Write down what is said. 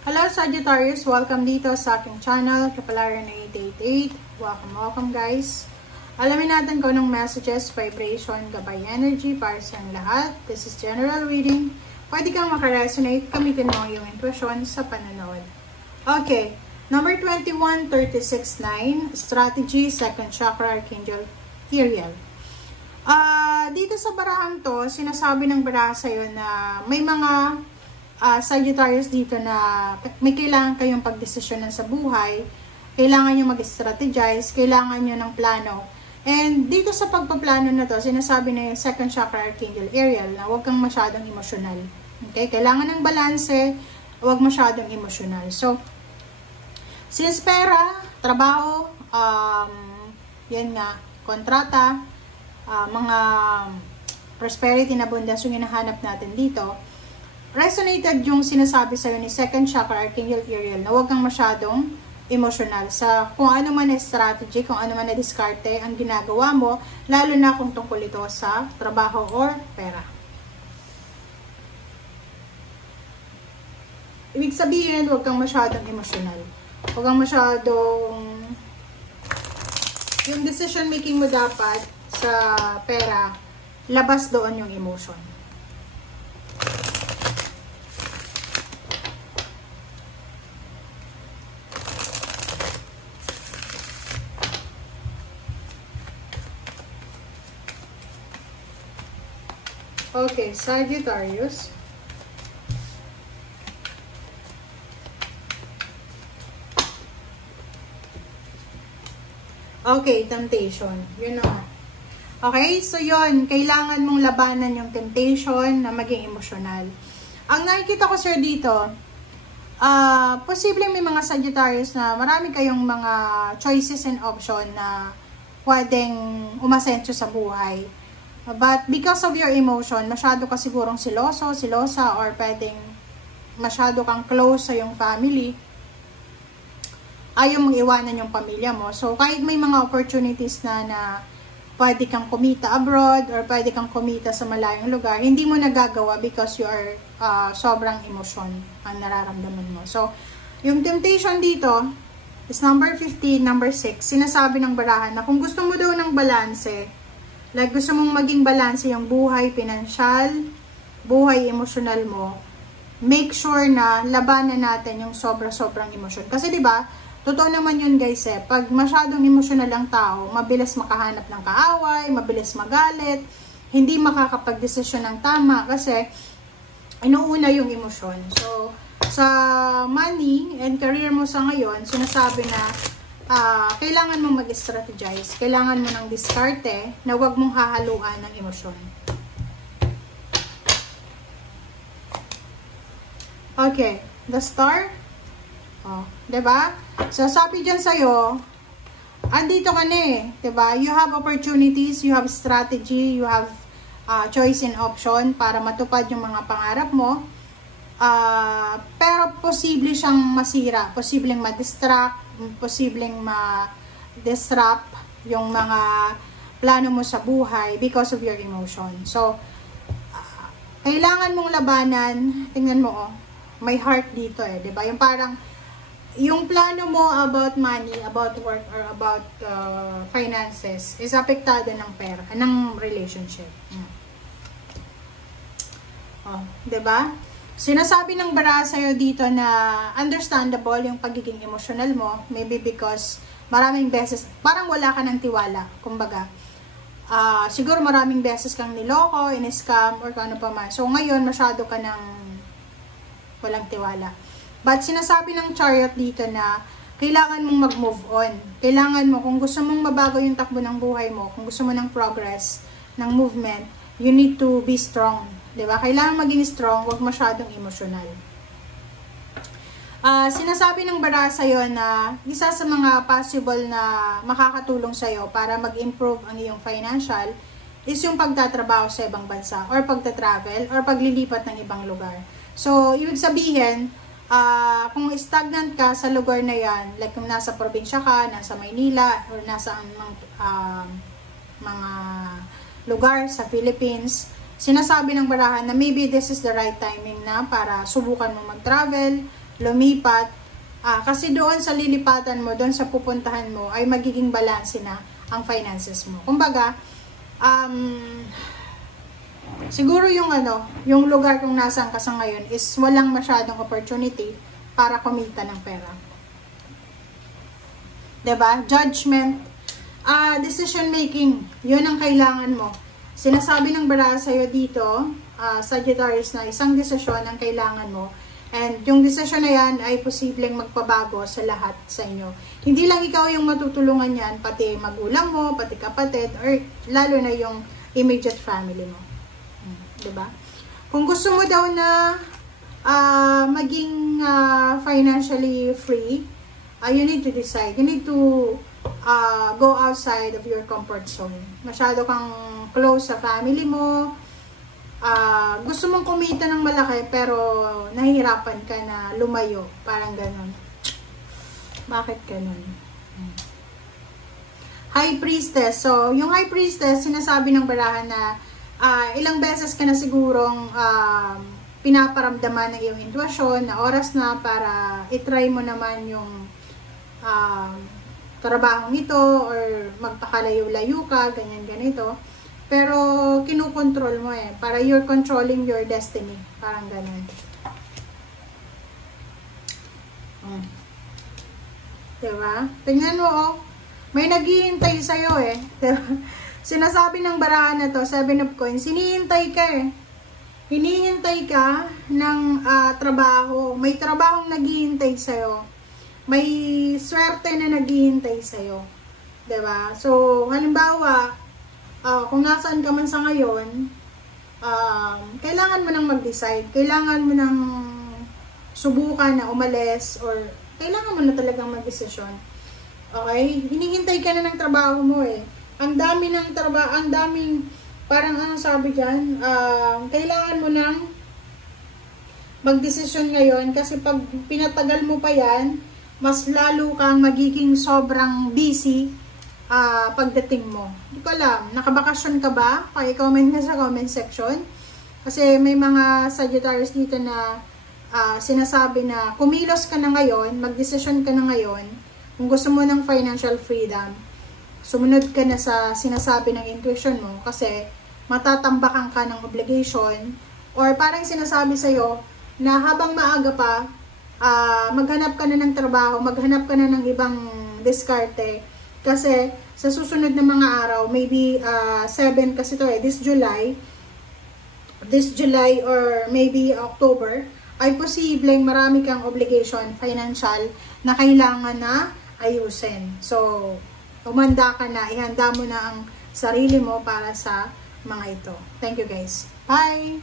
Hello Sagittarius! Welcome dito sa aking channel, Kapalaran 888. Welcome guys! Alamin natin kung anong messages, vibration, gabay energy para sa lahat. This is general reading. Pwede kang makaresonate, gamitin mo yung intuition sa pananood. Okay, number 21, 36-9, strategy, second chakra, Archangel Uriel. Dito sa barahang to, sinasabi ng baraha sa'yo na may mga Sagittarius dito na may kailangan kayong pagdesisyonan sa buhay, kailangan nyo mag-strategize, kailangan nyo ng plano. And dito sa pagpaplano na to, sinasabi na yung second chakra Archangel Uriel na huwag kang masyadong emosyonal. Okay? Kailangan ng balanse, huwag masyadong emosyonal. So, since pera, trabaho, yan nga, kontrata, mga prosperity na abundance yung hinahanap natin dito, resonated yung sinasabi sa'yo ni second chakra Archangel Uriel na huwag kang masyadong emotional sa kung ano man na strategy, kung ano man na diskarte ang ginagawa mo, lalo na kung tungkol ito sa trabaho or pera. Ibig sabihin, huwag kang masyadong emotional. Huwag kang masyadong yung decision making mo dapat sa pera, labas doon yung emotion. Okay, Sagittarius. Okay, temptation. Yun na. Okay, so yun. Kailangan mong labanan yung temptation na maging emosyonal. Ang nakikita ko, sir, dito, posibleng may mga Sagittarius na marami kayong mga choices and option na pwedeng umasenso sa buhay. But because of your emotion, masyado ka sigurong silosa, or pwedeng masyado kang close sa yung family, ayaw mong iwanan yung pamilya mo. So, kahit may mga opportunities na pwede kang kumita abroad, or pwede kang kumita sa malayong lugar, hindi mo nagagawa because you are sobrang emosyon ang nararamdaman mo. So, yung temptation dito is number 15, number 6. Sinasabi ng barahan na kung gusto mo daw ng balanse, like gusto mong maging balanse yung buhay, pinansyal, buhay, emosyonal mo, make sure na labanan natin yung sobra-sobrang emosyon. Kasi diba, totoo naman yun guys pag masyadong emosyonal ang tao, mabilis makahanap ng kaaway, mabilis magalit, hindi makakapag-desisyon ng tama kasi inuuna yung emosyon. So, sa money and career mo sa ngayon, sinasabi na kailangan mong mag-strategize, kailangan mo ng diskarte na huwag mong hahaluan ng emosyon. Okay, the star. Diba? So, sabi dyan sa'yo, andito ka na diba? You have opportunities, you have strategy, you have choice and option para matupad yung mga pangarap mo. Pero posible siyang masira, posibleng ma-distract, posibleng ma-disrupt yung mga plano mo sa buhay because of your emotion. So, kailangan mong labanan, tingnan mo may heart dito diba? Yung parang, yung plano mo about money, about work, or about finances is apektado ng pera, ng relationship. Diba? Sinasabi ng baraha sa'yo dito na understandable yung pagiging emotional mo. Maybe because maraming beses, parang wala ka ng tiwala. Kumbaga, siguro maraming beses kang niloko, in-scam, or kung ano pa man. So, ngayon, masyado ka ng walang tiwala. But sinasabi ng chariot dito na kailangan mong mag-move on. Kailangan mo, kung gusto mong mabago yung takbo ng buhay mo, kung gusto mo ng progress, ng movement, you need to be strong. Diba? Kailangan maging strong, huwag masyadong emosyonal. Sinasabi ng baraha sa'yo na isa sa mga possible na makakatulong sa'yo para mag-improve ang iyong financial is yung pagtatrabaho sa ibang bansa, or pagtatravel, or paglilipat ng ibang lugar. So, ibig sabihin, kung stagnant ka sa lugar na yan, like kung nasa probinsya ka, nasa Maynila, or nasa mga lugar sa Philippines, sinasabi ng barahan na maybe this is the right timing na para subukan mo mag-travel, lumipat. Kasi doon sa lilipatan mo, doon sa pupuntahan mo, ay magiging balanse na ang finances mo. Kumbaga, siguro yung lugar kung nasaan ka sa ngayon is walang masyadong opportunity para kumita ng pera. Diba? Judgment, decision making, yun ang kailangan mo. Sinasabi ng baraha sa'yo dito, Sagittarius, na isang desisyon ang kailangan mo. And yung desisyon na yan ay posibleng magpabago sa lahat sa inyo. Hindi lang ikaw yung matutulungan yan, pati magulang mo, pati kapatid, or lalo na yung immediate family mo. Diba? Kung gusto mo daw na maging financially free, you need to decide. You need to go outside of your comfort zone. Masyado kang close sa family mo, gusto mong kumita ng malaki pero nahihirapan ka na lumayo, parang ganon. Bakit ganon? High Priestess. So, yung High Priestess, sinasabi ng baraha na ilang beses ka na sigurong pinaparamdaman ng iyong intuition na oras na para itry mo naman yung trabahong ito or magpakalayo-layo ka, ganyan-ganito. Pero, kinukontrol mo para you're controlling your destiny. Parang ganun. Diba? Tingnan mo, may naghihintay sa'yo Diba? Sinasabi ng baraha na to, 7 of Coins, hinihintay ka Hinihintay ka ng trabaho. May trabahong naghihintay sa'yo. May swerte na naghihintay sa'yo. Diba? So, halimbawa, kung nasaan ka man sa ngayon, kailangan mo nang mag-decide. Kailangan mo nang subukan na umalis or kailangan mo na talagang mag-desisyon. Okay? Hinihintay ka na ng trabaho mo Ang dami ng trabaho, ang daming, parang anong sabi dyan, kailangan mo nang mag-desisyon ngayon kasi pag pinatagal mo pa yan, mas lalo kang magiging sobrang busy pagdating mo. Hindi ko alam, nakabakasyon ka ba? Paki-comment na sa comment section. Kasi may mga Sagittarius dito na sinasabi na kumilos ka na ngayon, mag-desisyon ka na ngayon, kung gusto mo ng financial freedom, sumunod ka na sa sinasabi ng intuition mo kasi matatambakan ka ng obligation or parang sinasabi sa'yo na habang maaga pa, maghanap ka na ng trabaho, maghanap ka na ng ibang diskarte. Kasi sa susunod na mga araw, maybe 7 kasi to this July or maybe October, ay posibleng marami kang obligation financial na kailangan na ayusin. So, umanda ka na, ihanda mo na ang sarili mo para sa mga ito. Thank you guys. Bye!